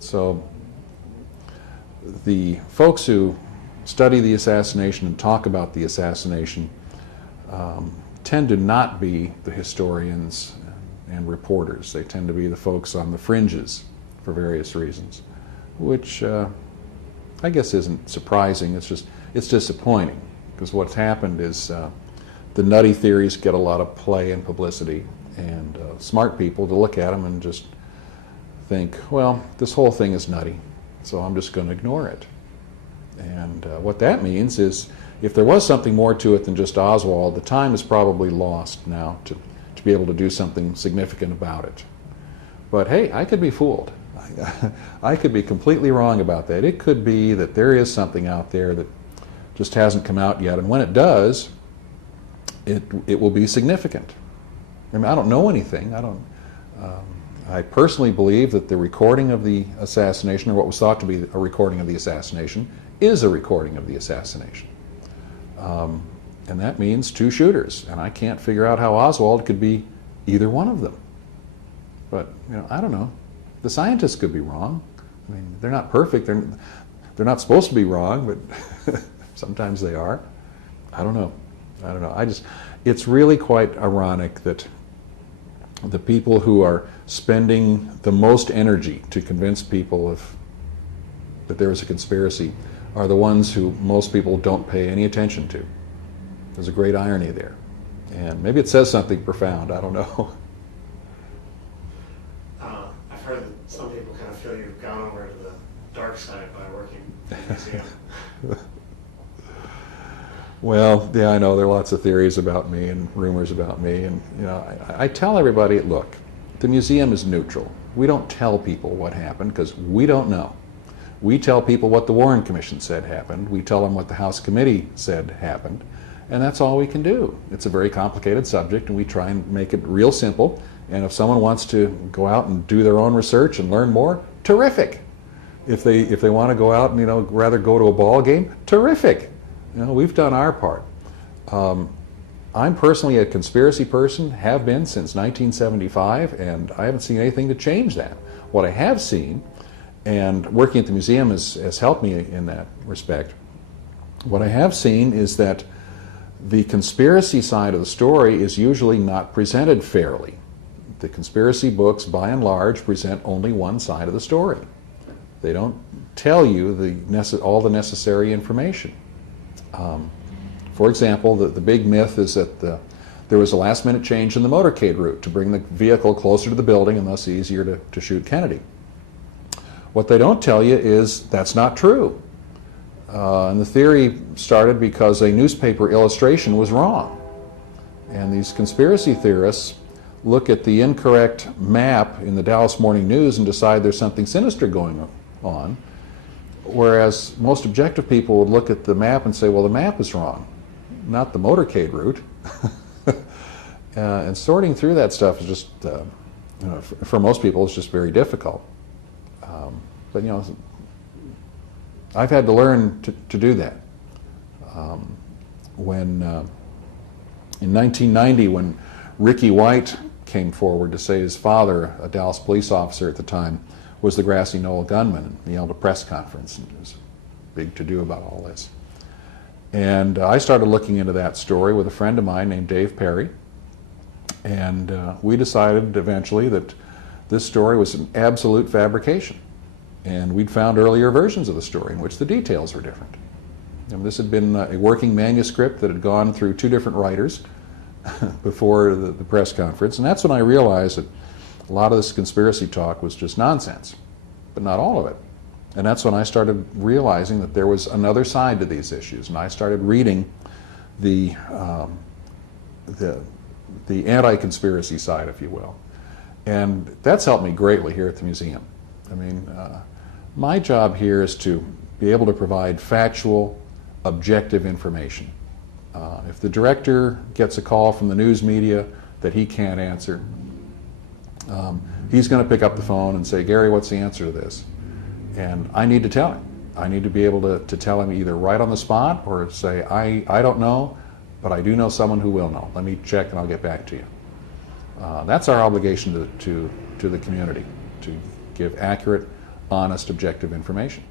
So the folks who study the assassination and talk about the assassination tend to not be the historians and reporters. They tend to be the folks on the fringes for various reasons, which I guess isn't surprising. It's disappointing, because what's happened is the nutty theories get a lot of play and publicity, and smart people to look at them and just think, well, this whole thing is nutty, so I'm just going to ignore it. And what that means is, if there was something more to it than just Oswald, the time is probably lost now to be able to do something significant about it. But hey, I could be fooled. I could be completely wrong about that. It could be that there is something out there that just hasn't come out yet, and when it does, it will be significant. I mean, I don't know anything. I personally believe that the recording of the assassination, or what was thought to be a recording of the assassination, is a recording of the assassination. And that means two shooters, and I can't figure out how Oswald could be either one of them. But, you know, I don't know. The scientists could be wrong. I mean, they're not perfect. They're not supposed to be wrong, but sometimes they are. I don't know. It's really quite ironic that the people who are spending the most energy to convince people that there is a conspiracy are the ones who most people don't pay any attention to. There's a great irony there. And maybe it says something profound, I don't know. I've heard that some people kind of feel you've gone over to the dark side by working in the museum. Well, yeah, I know there are lots of theories about me and rumors about me, and you know, I tell everybody, look, the museum is neutral. We don't tell people what happened because we don't know. We tell people what the Warren Commission said happened. We tell them what the House Committee said happened, and that's all we can do. It's a very complicated subject, and we try and make it real simple. And if someone wants to go out and do their own research and learn more, terrific. If they want to go out and, you know, rather go to a ball game, terrific. You know, we've done our part. I'm personally a conspiracy person, have been since 1975, and I haven't seen anything to change that. What I have seen, and working at the museum has helped me in that respect, what I have seen is that the conspiracy side of the story is usually not presented fairly. The conspiracy books, by and large, present only one side of the story. They don't tell you all the necessary information. For example, the big myth is that there was a last-minute change in the motorcade route to bring the vehicle closer to the building and thus easier to shoot Kennedy. What they don't tell you is that's not true. And the theory started because a newspaper illustration was wrong. And these conspiracy theorists look at the incorrect map in the Dallas Morning News and decide there's something sinister going on, whereas most objective people would look at the map and say, well, the map is wrong, not the motorcade route. And sorting through that stuff is just, you know, for most people, it's just very difficult. But, you know, I've had to learn to do that. When in 1990, when Ricky White came forward to say his father, a Dallas police officer at the time, was the Grassy Knoll gunman, and he held a press conference, and it was big to-do about all this. And I started looking into that story with a friend of mine named Dave Perry, and we decided eventually that this story was an absolute fabrication. And we'd found earlier versions of the story in which the details were different. And this had been a working manuscript that had gone through two different writers before the press conference, and that's when I realized that a lot of this conspiracy talk was just nonsense, but not all of it. And that's when I started realizing that there was another side to these issues, and I started reading the anti-conspiracy side, if you will. And that's helped me greatly here at the museum. I mean, my job here is to be able to provide factual, objective information. If the director gets a call from the news media that he can't answer, he's going to pick up the phone and say, Gary, what's the answer to this? And I need to tell him. I need to be able to tell him either right on the spot or say, I don't know, but I do know someone who will know. Let me check and I'll get back to you. That's our obligation to the community, to give accurate, honest, objective information.